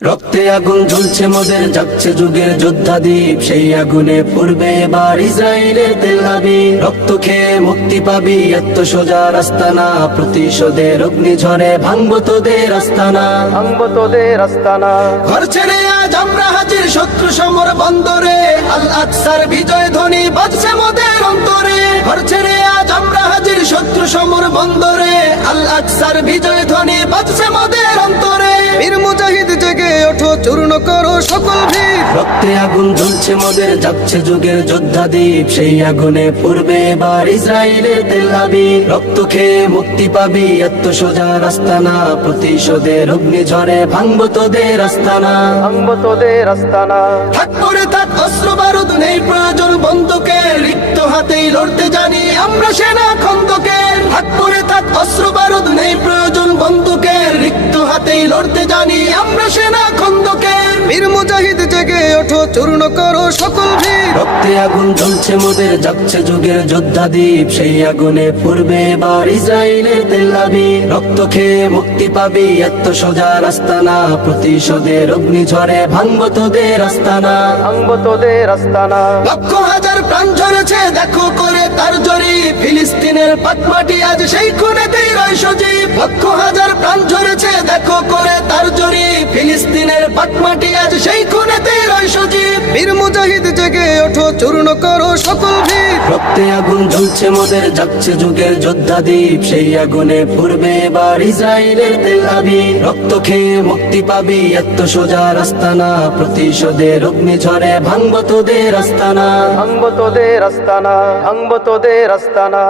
রক্তে আগুন জ্বলছে মোদের, যাচ্ছে যুগের যোদ্ধাদীপ, সেই আগুনে পড়বে এবার ইসরায়েলের তেল আবিব। রক্ত খেয়ে মুক্তি পাবি, এত সোজা রাস্তা না, প্রতিশোধের অগ্নিঝড়ে ভাঙবো তোদের আস্তানা, ভাঙবো তোদের আস্তানা। ঘর ছেড়ে আজ আমরা হাজির শত্রু সমর বন্দরে, আল আকসার বিজয় ধ্বনি বাজছে মোদের অন্তরে। ঘর ছেড়ে আজ আমরা হাজির শত্রু সমর বন্দরে, আল আকসার বিজয় ধ্বনি বাজছে মোদের অন্তরে। বীর মুজাহিদ জেগে ওঠো, চূর্ণ করো সকল ভিড়। রক্তে আগুন জ্বলছে মোদের, যাচ্ছে যুগের যোদ্ধাদীপ, সেই আগুনে পড়বে এবার ইসরায়েলের তেল আবিব। রক্ত খেয়ে মুক্তি পাবি, এত সোজা রাস্তা না, প্রতিশোধের অগ্নিঝড়ে ভাঙবো তোদের আস্তানা, ভাঙবো তোদের আস্তানা। থাক পরে থাক অস্ত্র বারুদ, নেই প্রয়োজন বন্দুকের, রিক্ত হাতেই লড়তে জানি আমরা সেনা খন্দকের। থাক পরে থাক অস্ত্র বারুদ, নেই প্রয়োজন বন্দুকের, রিক্ত হাতেই লড়তে জানি আমরা সেনা খন্দকের। বীর মুজাহিদ জেগে ওঠো, চূর্ণ করো সকল ভিড়। রক্তে আগুন জ্বলছে মোদের, যাচ্ছে যুগের যোদ্ধাদীপ, সেই আগুনে পড়বে এবার ইসরায়েলের তেল আবিব। রক্ত খেয়ে মুক্তি পাবি, এত সোজা রাস্তা না, প্রতিশোধের অগ্নিঝড়ে ভাঙবো তোদের আস্তানা, ভাঙবো তোদের আস্তানা। লক্ষ হাজার প্রাণ ঝরেছে দেখো করে তার জরি, ফিলিস্তিনের পাটমাটি আজ সেই খুনেতেই রয় সজীব। লক্ষ হাজার প্রাণ ঝরেছে দেখো করে তার জরি, ফিলিস্তিনের পাটমাটি আজ সেই খুনেতেই রয় সজীব। বীর মুজাহিদ জেগে ওঠো, চূর্ণ করো সকল ভিড়। রক্তে আগুন জ্বলছে মোদের, যাচ্ছে যুগের যোদ্ধাদীপ, সেই আগুনে পড়বে এবার ইসরায়েলের তেল আবিব। রক্ত খেয়ে মুক্তি পাবি, এত সোজা রাস্তা না, প্রতিশোধের অগ্নিঝড়ে ভাঙবো তোদের আস্তানা, ভাঙবো তোদের আস্তানা, ভাঙবো তোদের আস্তানা।